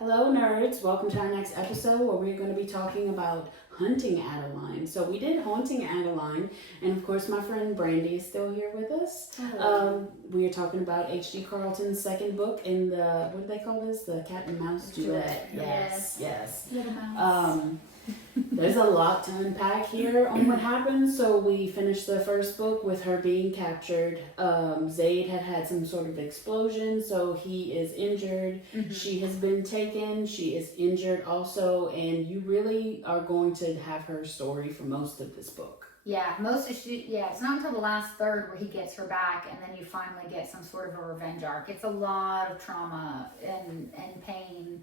Hello, nerds. Welcome to our next episode where we're going to be talking about hunting Adeline. So we did Haunting Adeline, and of course, my friend Brandy is still here with us. We are talking about H.D. Carlton's second book in the, what do they call this? The Cat and Mouse Duet. Yes. Little mouse. There's a lot to unpack here on what happened. So we finished the first book with her being captured. Zaid had some sort of explosion, so he is injured. Mm-hmm. She has been taken. She is injured also, and you really are going to have her story for most of this book. Yeah, it's not until the last third where he gets her back, and then you finally get some sort of a revenge arc. It's a lot of trauma and pain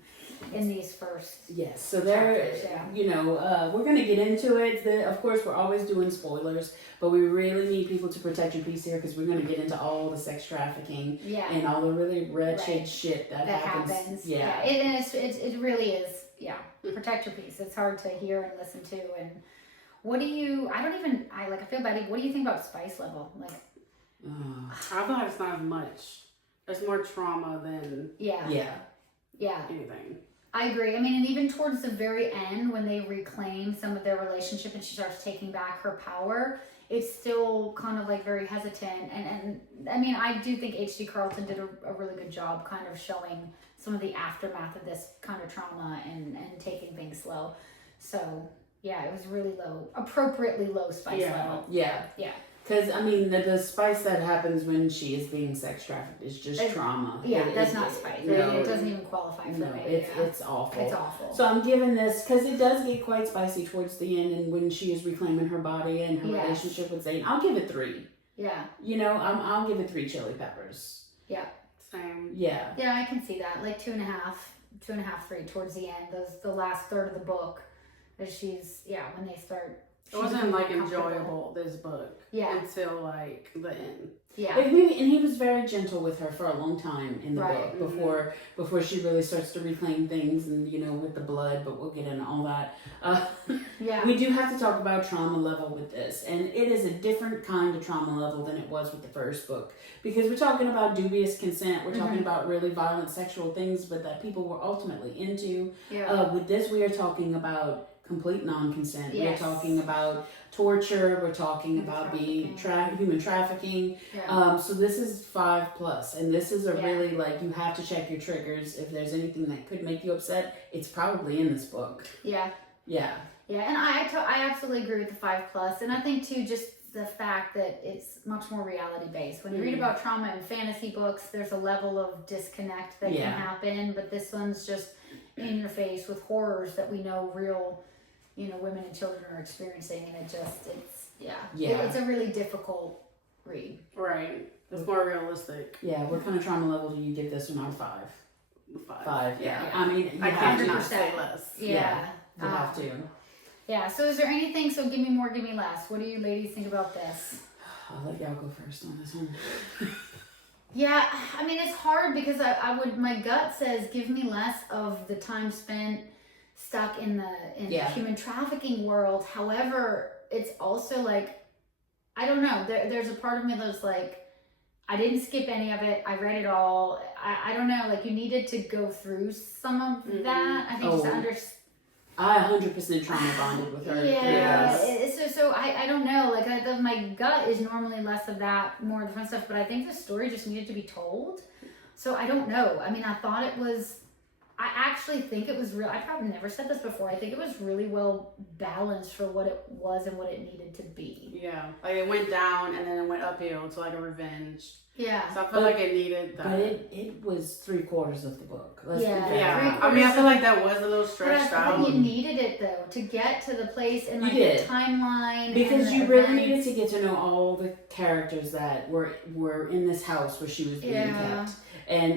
in these first. Yes, so chapters, we're going to get into it. Of course, we're always doing spoilers, but we really need people to protect your peace here because we're going to get into all the sex trafficking and all the really wretched shit that happens. Yeah, it really is. Yeah, protect your peace. It's hard to hear and listen to. And what do you? I feel bad. What do you think about spice level? I feel like it's not as much. It's more trauma than anything. I agree. I mean, and even towards the very end, when they reclaim some of their relationship and she starts taking back her power, it's still kind of like very hesitant. And I mean, I do think H.D. Carlton did a really good job kind of showing some of the aftermath of this kind of trauma and taking things slow. So, yeah, it was really low, appropriately low spice level. Yeah. Because, I mean, the spice that happens when she is being sex trafficked is just trauma. That's not spice. It doesn't even qualify for me. It's awful. It's awful. So I'm giving this, because it does get quite spicy towards the end, and when she is reclaiming her body and her relationship with Zayn, I'll give it 3. Yeah. I'll give it 3 chili peppers. Yeah. Same. Yeah, I can see that. Like 2.5, 3 towards the end. The last third of the book, that she's, when they start. It wasn't enjoyable, this book. Until the end. Yeah. And he was very gentle with her for a long time in the book before she really starts to reclaim things and with the blood, but we'll get into all that. We do have to talk about trauma level with this, and it is a different kind of trauma level than it was with the first book, because we're talking about dubious consent, we're talking about really violent sexual things, but that people were ultimately into. With this, we are talking about complete non-consent. Yes. We're talking about torture. We're talking about being human trafficking. So this is 5+, and this is a really you have to check your triggers. If there's anything that could make you upset, it's probably in this book. Yeah, and I absolutely agree with the 5+, and I think too just the fact that it's much more reality based. When you read about trauma in fantasy books, there's a level of disconnect that can happen, but this one's just in your face with horrors that we know real women and children are experiencing, and it's a really difficult read. Right. It's more realistic. Yeah, what kind of trauma level do you give this one out of 5? 5, yeah. I mean, I can't say less. Yeah. You have to. Yeah, so is there anything, so give me more, give me less. What do you ladies think about this? I'll let y'all go first on this one. Yeah, I mean, it's hard because my gut says give me less of the time spent stuck in the human trafficking world. However, it's also I don't know, there's a part of me that's I didn't skip any of it. I read it all. I don't know, you needed to go through some of that. I think just to understand. I 100% trauma bonded with her. Yeah. So I don't know. My gut is normally less of that, more of the fun stuff. But I think the story just needed to be told. So I don't know. I mean, I thought it was. I actually think it was real. I probably never said this before. I think it was really well balanced for what it was and what it needed to be. Yeah, it went down and then it went uphill to a revenge. Yeah. So I feel like it needed that. But it was 3/4 of the book. I mean, I feel like that was a little stretched out. But you needed it though to get to the place and the timeline. Because you really needed to get to know all the characters that were in this house where she was being kept. And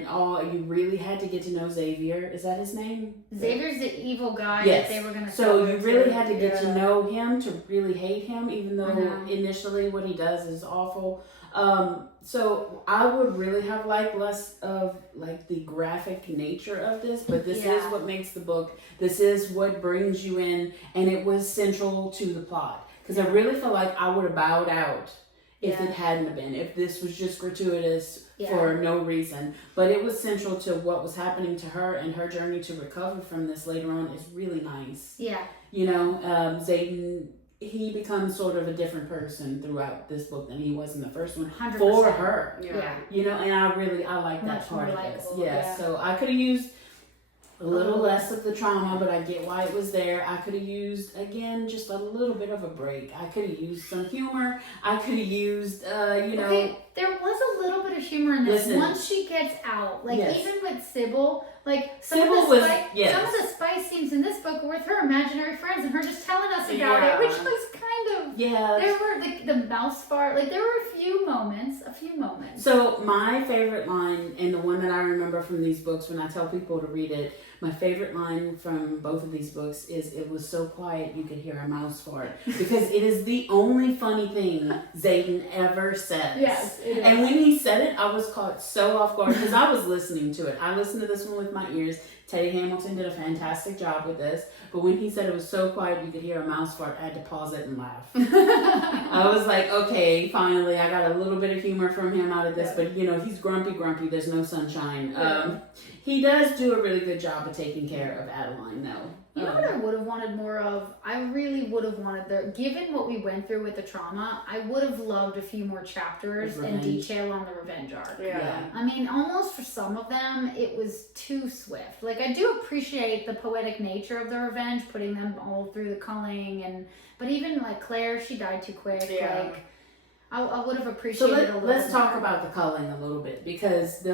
you really had to get to know Xavier. Is that his name? Xavier's the evil guy that they were going to. So you really had to get to know him to really hate him, even though initially what he does is awful. So I would really have less of the graphic nature of this, but this is what makes the book. This is what brings you in, and it was central to the plot. Because I really feel like I would have bowed out if it hadn't have been, if this was just gratuitous for no reason. But it was central to what was happening to her, and her journey to recover from this later on is really nice. Yeah. You know, Xaden, he becomes sort of a different person throughout this book than he was in the first one. 100%. For her. Yeah. You know, and I like that part of this. Yeah. So I could have used a little less of the trauma, but I get why it was there. I could have used, again, just a little bit of a break. I could have used some humor. I could have used, Okay, there was a little bit of humor in this. Once she gets out, like even with Sybil, like some of the spice scenes in this book were with her imaginary friends and her just telling us about it, which was kind of there were the mouse fart, like there were a few moments. So my favorite line, and the one that I remember from these books when I tell people to read it, my favorite line from both of these books is, "It was so quiet you could hear a mouse fart," because it is the only funny thing Xaden ever says. Yes, it is. And when he said it, I was caught so off guard because I was listening to it. I listened to this one with my ears. Teddy Hamilton did a fantastic job with this. But when he said it was so quiet you could hear a mouse fart, I had to pause it and laugh. I was like, okay, finally, I got a little bit of humor from him out of this. But, you know, he's grumpy. There's no sunshine. He does do a really good job of taking care of Adeline, though. You know what I would have wanted more of? I really would have wanted, given what we went through with the trauma, I would have loved a few more chapters and detail on the revenge arc. Yeah. I mean, almost for some of them, it was too swift. Like, I do appreciate the poetic nature of the revenge, putting them all through the culling, but even like Claire, she died too quick. Yeah. Like, I would have appreciated a little bit. Let's talk about the culling a little bit, because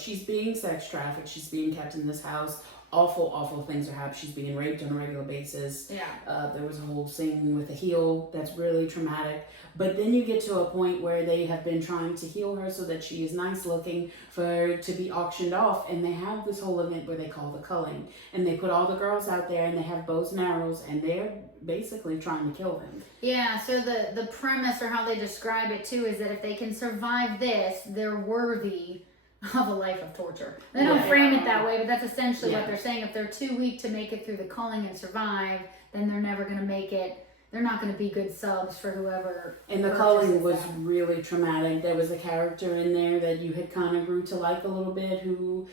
she's being sex trafficked, she's being kept in this house. Awful things are happening. She's being raped on a regular basis. Yeah. There was a whole scene with a heel that's really traumatic. But then you get to a point where they have been trying to heal her so that she is nice looking for her to be auctioned off. And they have this whole event where they call the culling. And they put all the girls out there and they have bows and arrows and they're basically trying to kill them. Yeah, so the premise, or how they describe it too, is that if they can survive this, they're worthy of a life of torture. They don't frame it that way, but that's essentially what they're saying. If they're too weak to make it through the culling and survive, then they're never going to make it. They're not going to be good subs for whoever. And the culling was really traumatic. There was a character in there that you had kind of grew to like a little bit who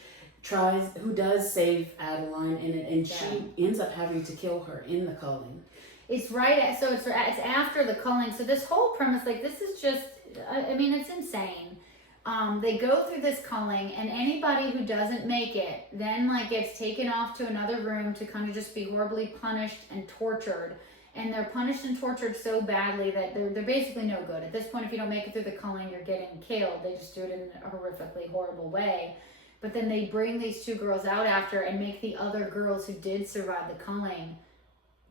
does save Adeline in it, and she ends up having to kill her in the culling. It's right. So it's after the culling. So this whole premise, like, this is just, I mean, it's insane. They go through this culling, and anybody who doesn't make it then gets taken off to another room to kind of just be horribly punished and tortured. And they're punished and tortured so badly that they're basically no good. At this point, if you don't make it through the culling, you're getting killed. They just do it in a horrifically horrible way. But then they bring these two girls out after and make the other girls who did survive the culling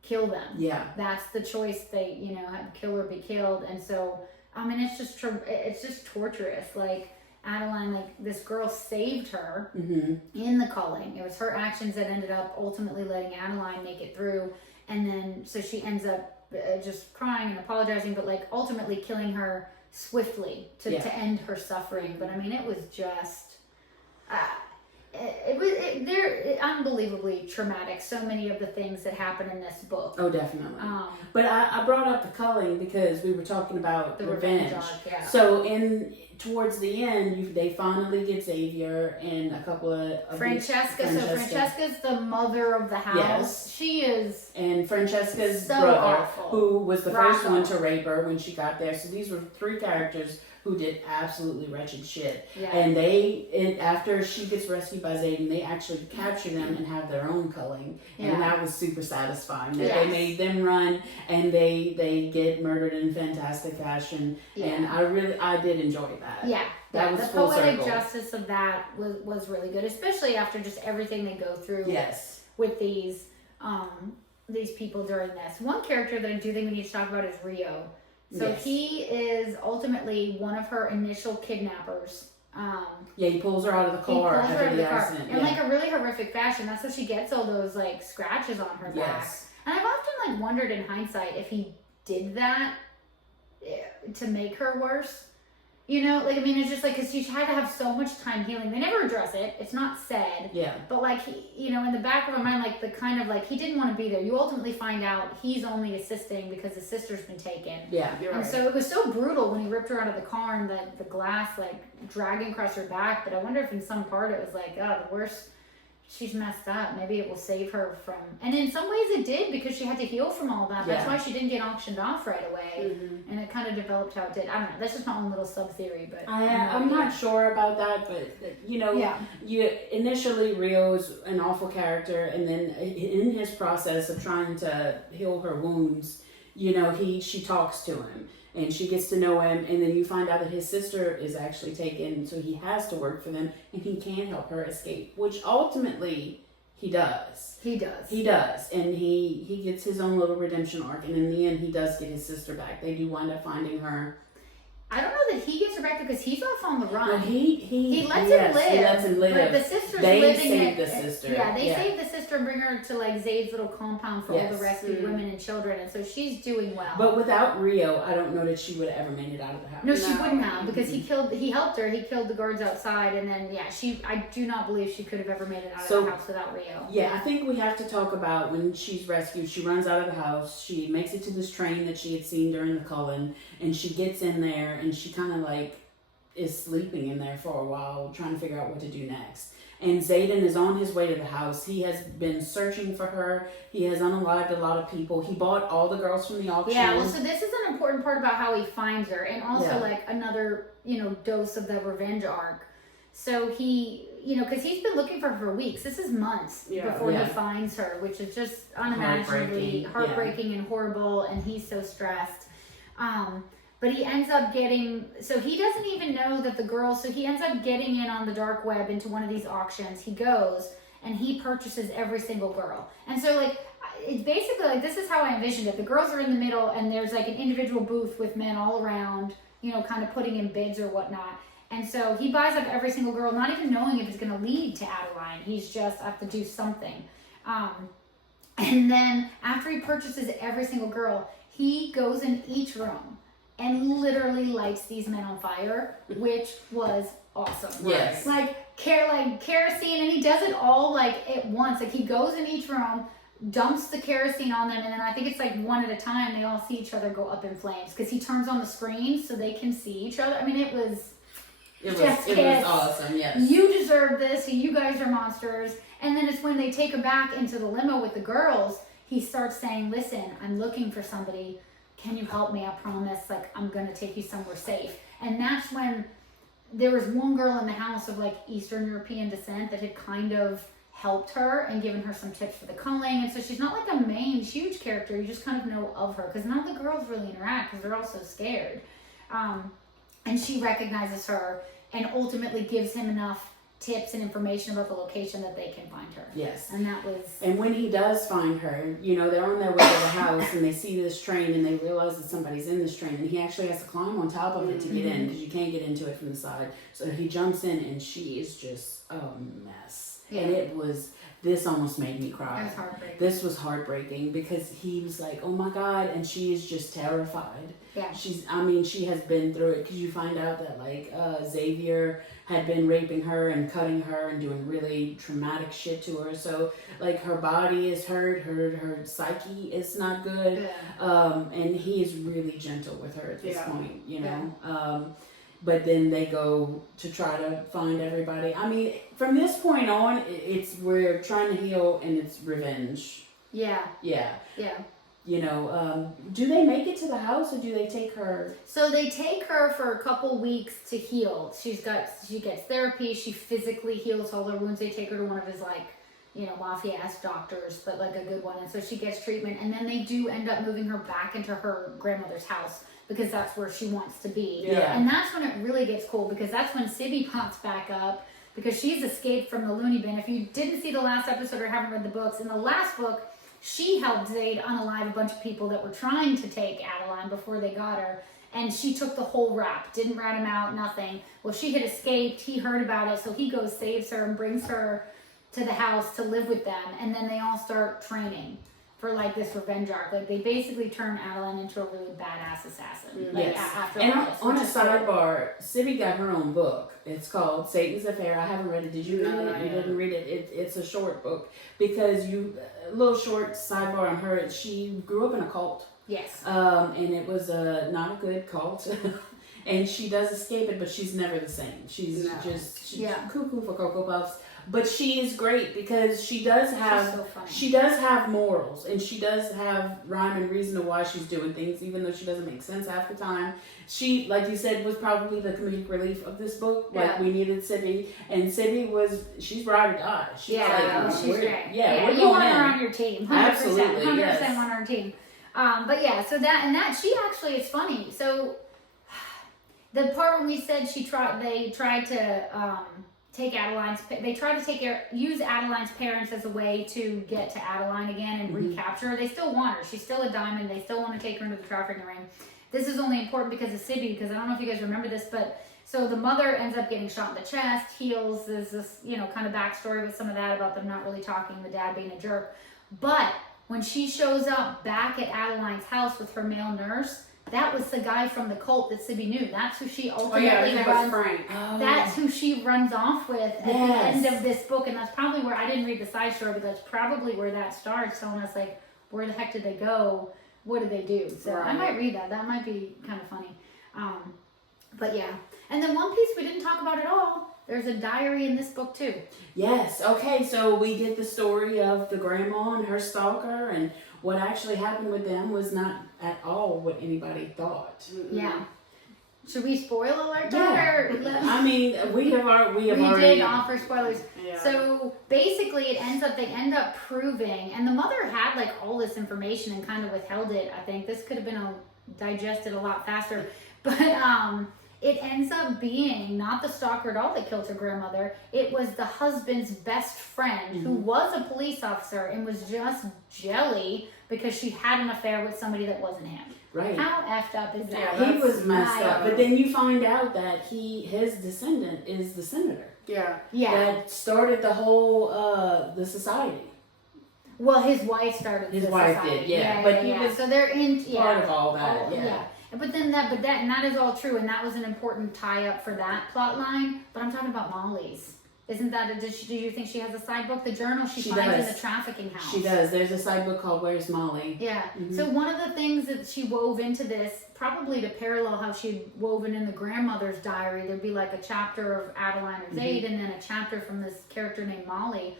kill them. Yeah. That's the choice. They, have kill or be killed. And so, I mean, it's just torturous. Like, Adeline, this girl saved her in the culling. It was her actions that ended up ultimately letting Adeline make it through. And then, so she ends up just crying and apologizing, but ultimately killing her swiftly to end her suffering. But I mean, it was just, they're unbelievably traumatic. So many of the things that happen in this book. Oh, definitely. But I brought up the culling because we were talking about the revenge. Arc, So towards the end, they finally get Xavier and a couple of Francesca. So Francesca's the mother of the house. Yes. She is. And Francesca's brother, who was the first one to rape her when she got there. So these were three characters who did absolutely wretched shit. Yeah. And after she gets rescued by Xaden, they actually capture them and have their own culling. And that was super satisfying. That they made them run and they get murdered in fantastic fashion. Yeah. And I did enjoy that. Yeah. That was the full poetic circle. Justice of that was really good, especially after just everything they go through with these people during this. One character that I do think we need to talk about is Rio. So he is ultimately one of her initial kidnappers. He pulls her out of the car after the accident. In a really horrific fashion. That's how she gets all those scratches on her back. And I've often wondered in hindsight if he did that to make her worse. You know, like, I mean, it's just like, because she had to have so much time healing. They never address it. It's not said. Yeah. But, like, he, you know, in the back of her mind, like, the kind of, like, he didn't want to be there. You ultimately find out he's only assisting because his sister's been taken. Yeah. And so it was so brutal when he ripped her out of the car and the glass, like, dragging across her back. But I wonder if in some part it was like, oh, the worst, she's messed up. Maybe it will save her from... And in some ways it did, because she had to heal from all that. That's why she didn't get auctioned off right away. Mm-hmm. And it kind of developed how it did. I don't know. That's just my own little sub-theory. But I'm not sure about that. But, you know, you initially Rio's an awful character. And then in his process of trying to heal her wounds, you know, she talks to him. And she gets to know him, and then you find out that his sister is actually taken, so he has to work for them, and he can help her escape, which ultimately he does. He does. He does, and he gets his own little redemption arc, and in the end, he does get his sister back. They do wind up finding her. I don't know that he gets her back because he's off on the run. Well, he lets him live. He lets him live. But the sister's they living save the sister. Yeah, they save the sister and bring her to like Zayd's little compound for all the rescued Mm-hmm. women and children, and so she's doing well. But without Rio, I don't know that she would have ever made it out of the house. No, she wouldn't have, because he helped her. He killed the guards outside, and then I do not believe she could have ever made it out of the house without Rio. Yeah, I think we have to talk about when she's rescued. She runs out of the house. She makes it to this train that she had seen during the culling, and she gets in there, and she kind of like is sleeping in there for a while, trying to figure out what to do next. And Xaden is on his way to the house. He has been searching for her. He has unalived a lot of people. He bought all the girls from the auction. Yeah, well, so this is an important part about how he finds her, and also like another, you know, dose of the revenge arc. So he, you know, because he's been looking for her for weeks. This is months before he finds her, which is just unimaginably heartbreaking and horrible, and he's so stressed. But he ends up getting, so he doesn't even know that the girl, so he ends up getting in on the dark web into one of these auctions. He goes and he purchases every single girl. And so like, it's basically like, this is how I envisioned it. The girls are in the middle and there's like an individual booth with men all around, you know, kind of putting in bids or whatnot. And so he buys up every single girl, not even knowing if it's going to lead to Adeline. He's just have to do something. And then after he purchases every single girl, he goes in each room and literally lights these men on fire, which was awesome. Yes. Like kerosene, and he does it all like at once. Like he goes in each room, dumps the kerosene on them, and then I think it's like one at a time, they all see each other go up in flames because he turns on the screen so they can see each other. I mean, it was awesome, yes. You deserve this, you guys are monsters. And then it's when they take her back into the limo with the girls, he starts saying, listen, I'm looking for somebody. Can you help me? I promise. Like, I'm going to take you somewhere safe. And that's when there was one girl in the house of like Eastern European descent that had kind of helped her and given her some tips for the culling. And so she's not like a main huge character. You just kind of know of her because none of the girls really interact because they're all so scared. And she recognizes her and ultimately gives him enough tips and information about the location that they can find her. Yes. And that was... And when he does find her, you know, they're on their way to the house and they see this train and they realize that somebody's in this train and he actually has to climb on top of it to get in because you can't get into it from the side. So he jumps in and she is just a mess. Yeah. And this almost made me cry. It was heartbreaking. This was heartbreaking because he was like, oh my God, and she is just terrified. Yeah. She has been through it because you find out that like Xavier had been raping her and cutting her and doing really traumatic shit to her. So like her body is hurt, her psyche is not good. Yeah. And he is really gentle with her at this point, you know. Yeah. But then they go to try to find everybody. I mean, from this point on, we're trying to heal and it's revenge. Yeah. Yeah. Yeah. You know, do they make it to the house or do they take her? So they take her for a couple weeks to heal. She gets therapy. She physically heals all her wounds. They take her to one of his like, you know, mafia-ass doctors, but like a good one. And so she gets treatment. And then they do end up moving her back into her grandmother's house because that's where she wants to be. Yeah. And that's when it really gets cool because that's when Sibby pops back up because she's escaped from the loony bin. If you didn't see the last episode or haven't read the books, in the last book, she helped Zayd unalive a bunch of people that were trying to take Adeline before they got her. And she took the whole rap, didn't rat him out, nothing. Well, she had escaped. He heard about it. So he goes, saves her, and brings her to the house to live with them. And then they all start training. for like this revenge arc. Like they basically turn Adeline into a really badass assassin. Like, yes. After and all this, on a sidebar, Sibby got her own book. It's called Satan's Affair. I haven't read it. Did you read it? You didn't read it. It's a short book because a little short sidebar on her. She grew up in a cult. Yes. And it was not a good cult. And she does escape it, but she's never the same. She's cuckoo for Cocoa Puffs. But she is great because she does have morals, and she does have rhyme and reason to why she's doing things, even though she doesn't make sense half the time. She, like you said, was probably the comedic relief of this book. Like we needed Sibby, and Sibby she's ride or die. She's she's great. Yeah, you want her on your team. 100%, Absolutely, 100% yes. on our team. But yeah, so that she actually, it's funny. So the part when we said they tried to take Adeline's, they tried to use Adeline's parents as a way to get to Adeline again and recapture her. They still want her. She's still a diamond. They still want to take her into the trafficking ring. This is only important because of Sibby, because I don't know if you guys remember this, but so the mother ends up getting shot in the chest, heals. There's this, kind of backstory with some of that about them not really talking, the dad being a jerk. But when she shows up back at Adeline's house with her male nurse, that was the guy from the cult that Sibby knew. That's who she ultimately runs. That's who she runs off with at the end of this book, and that's probably where I didn't read the side story, but that's probably where that starts, telling us like, where the heck did they go? What did they do? So I might read that. That might be kind of funny. But yeah, and then one piece we didn't talk about at all. There's a diary in this book too. Yes. Okay. So we get the story of the grandma and her stalker, and what actually happened with them was not at all what anybody thought. Yeah. Should we spoil alert? Yeah. I mean, we did offer spoilers. Yeah. So basically, they end up proving, and the mother had like all this information and kind of withheld it. I think this could have been digested a lot faster, but it ends up being not the stalker at all that killed her grandmother. It was the husband's best friend who was a police officer and was just jelly because she had an affair with somebody that wasn't him. Right. How effed up is that? Yeah, he was messed up. But then you find out that his descendant is the senator. Yeah. That started the whole the society. Well, his wife started his wife society. Did, yeah. But he was so they're in part of all that. But that is all true, and that was an important tie-up for that plot line. But I'm talking about Molly's. Isn't that do you think she has a side book? The journal she finds in the trafficking house. She does. There's a side book called Where's Molly? Yeah. So one of the things that she wove into this, probably to parallel how she'd woven in the grandmother's diary, there'd be like a chapter of Adeline or Zaid, and then a chapter from this character named Molly.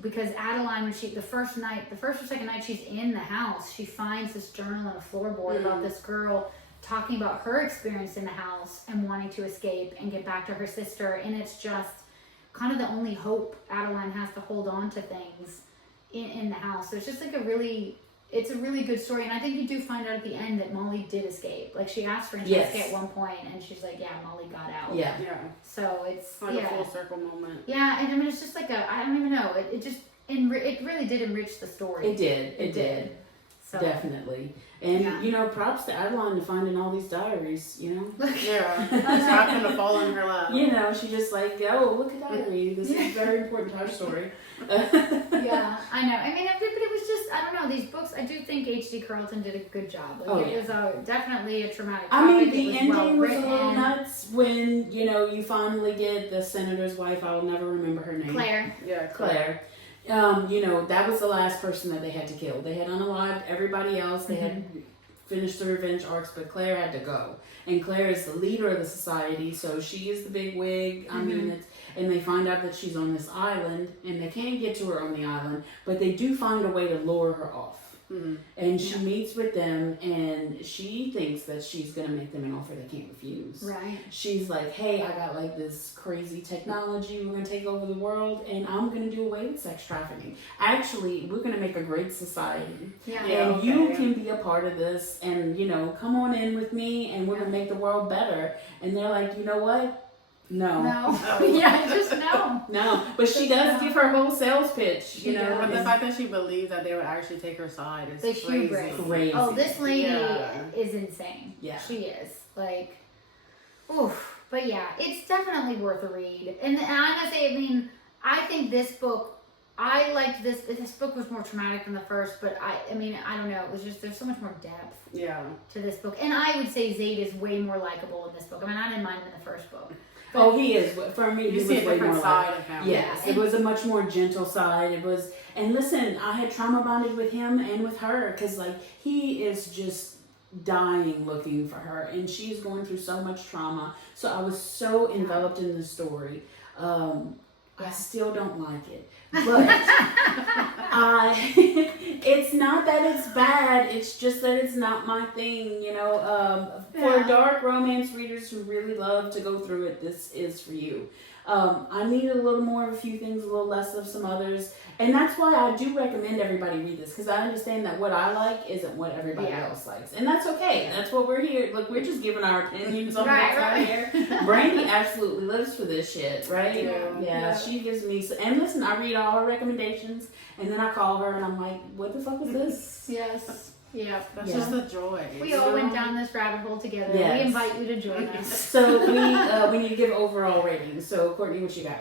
Because Adeline, when the first or second night she's in the house, she finds this journal on a floorboard about this girl talking about her experience in the house and wanting to escape and get back to her sister. And it's just kind of the only hope Adeline has to hold on to things in the house. So it's just like it's a really good story. And I think you do find out at the end that Molly did escape. Like she asked for Francesca at one point, and she's like, yeah, Molly got out. Yeah. So it's like a full circle moment. Yeah, and I mean, it's just like I don't even know. It really did enrich the story. It did. So. Definitely. And, props to Adeline to finding all these diaries, Yeah. It's happened to fall in her lap. She just like, oh, look at diary. This is very important to our story. Yeah, I know. I mean, but it was just, I don't know, these books, I do think H.D. Carlton did a good job. Like, it was definitely a traumatic topic. I mean, the ending was a little nuts when, you finally get the senator's wife. I will never remember her name. Claire. Yeah, Claire. That was the last person that they had to kill. They had unalived everybody else. They had finished the revenge arcs, but Claire had to go. And Claire is the leader of the society, so she is the big wig. I mean, and they find out that she's on this island, and they can't get to her on the island, but they do find a way to lure her off. And she meets with them, and she thinks that she's going to make them an offer they can't refuse. Right. She's like, hey, I got like this crazy technology. We're going to take over the world, and I'm going to do away with sex trafficking. Actually, we're going to make a great society. Yeah. And you can be a part of this, and, come on in with me, and we're going to make the world better. And they're like, you know what? No. Just no. No, but she does give her whole sales pitch, But the fact that she believes that they would actually take her side is crazy. Oh, this lady is insane. Yeah. She is. Like, oof. But yeah, it's definitely worth a read. And I gotta say, I mean, I think this book I liked this. This book was more traumatic than the first, but I mean, I don't know. It was just, there's so much more depth to this book. And I would say Zayd is way more likable in this book. I mean, I didn't mind him in the first book. But he is. For me, he was see a way different more side of him. Yes, it was a much more gentle side. It was, and listen, I had trauma bonded with him and with her because like he is just dying looking for her, and she's going through so much trauma. So I was so enveloped in the story. I still don't like it, but it's not that it's bad. It's just that it's not my thing, you know. For dark romance readers who really love to go through it, this is for you. I needed a little more of a few things, a little less of some others. And that's why I do recommend everybody read this, because I understand that what I like isn't what everybody else likes. And that's okay. That's what we're here. Look, we're just giving our opinions on what's out here. Brandy absolutely lives for this shit, right? Yeah, she gives me... And listen, I read all her recommendations, and then I call her, and I'm like, what the fuck is this? Yes. Yeah, that's just the joy. We all went down this rabbit hole together. Yes. We invite you to join us. So we need to give overall ratings. So Courtney, what you got?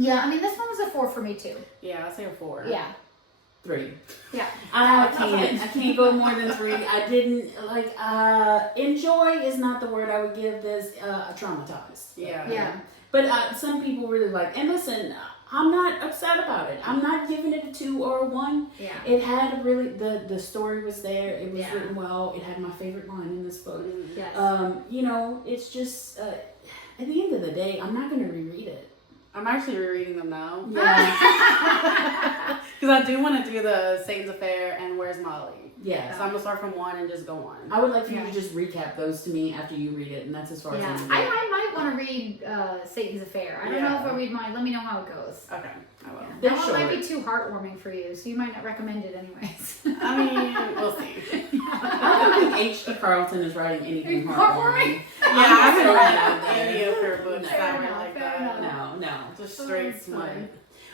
Yeah, I mean, this one was a 4 for me too. Yeah, I'd say a 4. Yeah. 3. Yeah. I can't go more than 3. I didn't enjoy is not the word I would give this. Traumatized. Yeah. But some people really like. And listen, I'm not upset about it. I'm not giving it a 2 or a 1. Yeah. It had really the story was there. It was written well. It had my favorite line in this book. Yes. You know, it's just at the end of the day, I'm not going to reread it. I'm actually rereading them now. Yeah. Because I do want to do the Satan's Affair and Where's Molly. Yeah. So I'm going to start from 1 and just go on. I would like for you to just recap those to me after you read it, and that's as far as I'm going. I might want to read Satan's Affair. I don't know if I'll read mine. Let me know how it goes. Okay, I will. Yeah. That one might be too heartwarming for you, so you might not recommend it anyways. I mean, we'll see. I don't think H.T. Carlton is writing anything heartwarming. Yeah, I haven't read any of her books that were like that. No. Just straight smut.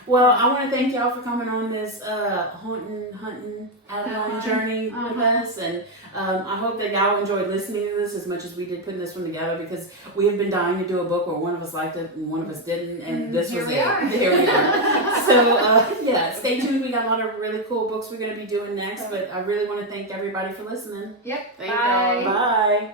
Well, I want to thank y'all for coming on this hunting Adeline journey with us, and I hope that y'all enjoyed listening to this as much as we did putting this one together, because we have been dying to do a book where one of us liked it and one of us didn't, and this was it. Here we are. So stay tuned. We got a lot of really cool books we're going to be doing next, but I really want to thank everybody for listening. Yep. Thank y'all. Bye.